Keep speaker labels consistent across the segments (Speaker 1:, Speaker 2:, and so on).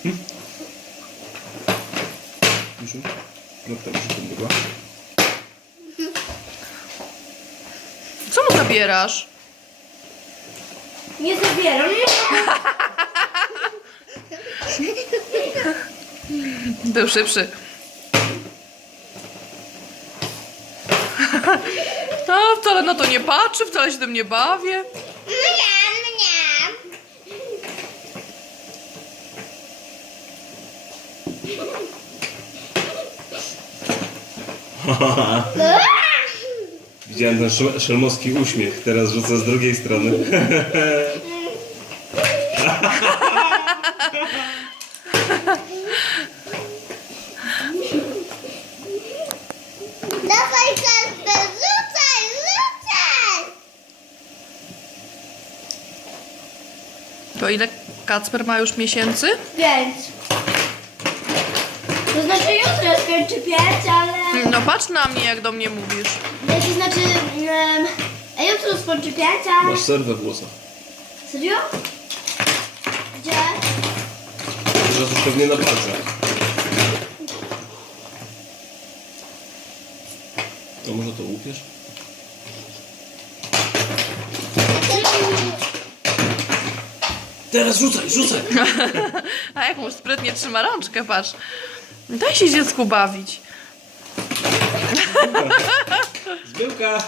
Speaker 1: Już? No tam już tym była.
Speaker 2: Co mu zabierasz?
Speaker 3: Nie zabieram.
Speaker 2: Był szybszy. No, wcale na to nie patrzy, wcale się tym nie bawię.
Speaker 1: Widziałem ten szelmowski uśmiech, teraz rzucę z drugiej strony.
Speaker 3: Dawaj, Kasper, rzucaj, rzucaj!
Speaker 2: To ile Kacper ma już miesięcy?
Speaker 3: 5. To znaczy jutro skończy 5, ale...
Speaker 2: No patrz na mnie, jak do mnie mówisz.
Speaker 3: To znaczy... A jutro skończy 5, ale...
Speaker 1: Masz serwę w włosach.
Speaker 3: Serio? Gdzie?
Speaker 1: Teraz już pewnie na palcach. To może to łupiesz? Teraz rzucaj, rzucaj!
Speaker 2: A jak mu sprytnie trzyma rączkę, patrz. Daj się dziecku bawić.
Speaker 1: Zbyłka!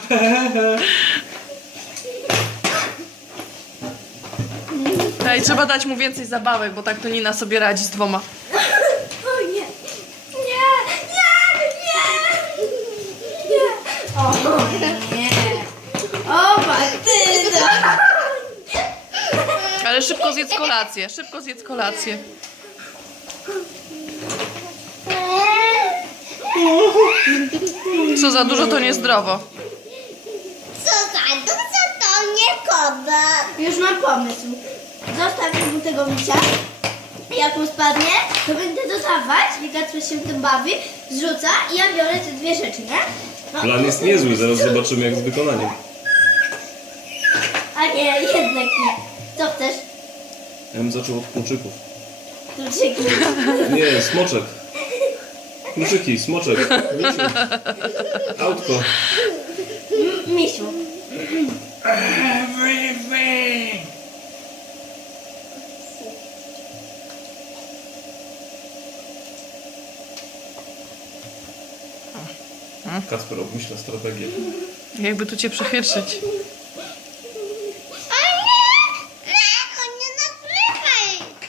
Speaker 2: Ej, trzeba dać mu więcej zabawek, bo tak to Nina sobie radzi z 2.
Speaker 3: O nie! Nie! Nie! Nie! Nie! O nie! O Martyna!
Speaker 2: Ale szybko zjedz kolację, szybko zjedz kolację. Co za dużo, to niezdrowo.
Speaker 3: Co za dużo, to nie kobab. Już mam pomysł. Zostawię mu tego misia. Jak mu spadnie, to będę dodawać, jak Kacper się tym bawi, zrzuca i ja biorę te 2 rzeczy, nie? No.
Speaker 1: Plan jest niezły, zaraz zobaczymy jak z wykonaniem.
Speaker 3: A nie, jednak nie. Co chcesz?
Speaker 1: Ja bym zaczął od kluczyków.
Speaker 3: Kluczyki.
Speaker 1: Nie, smoczek. Kluczyki, smoczek. Misiu. Autko.
Speaker 3: Misiu.
Speaker 1: Kacper obmyśla strategię.
Speaker 2: Jakby tu cię przechytrzyć.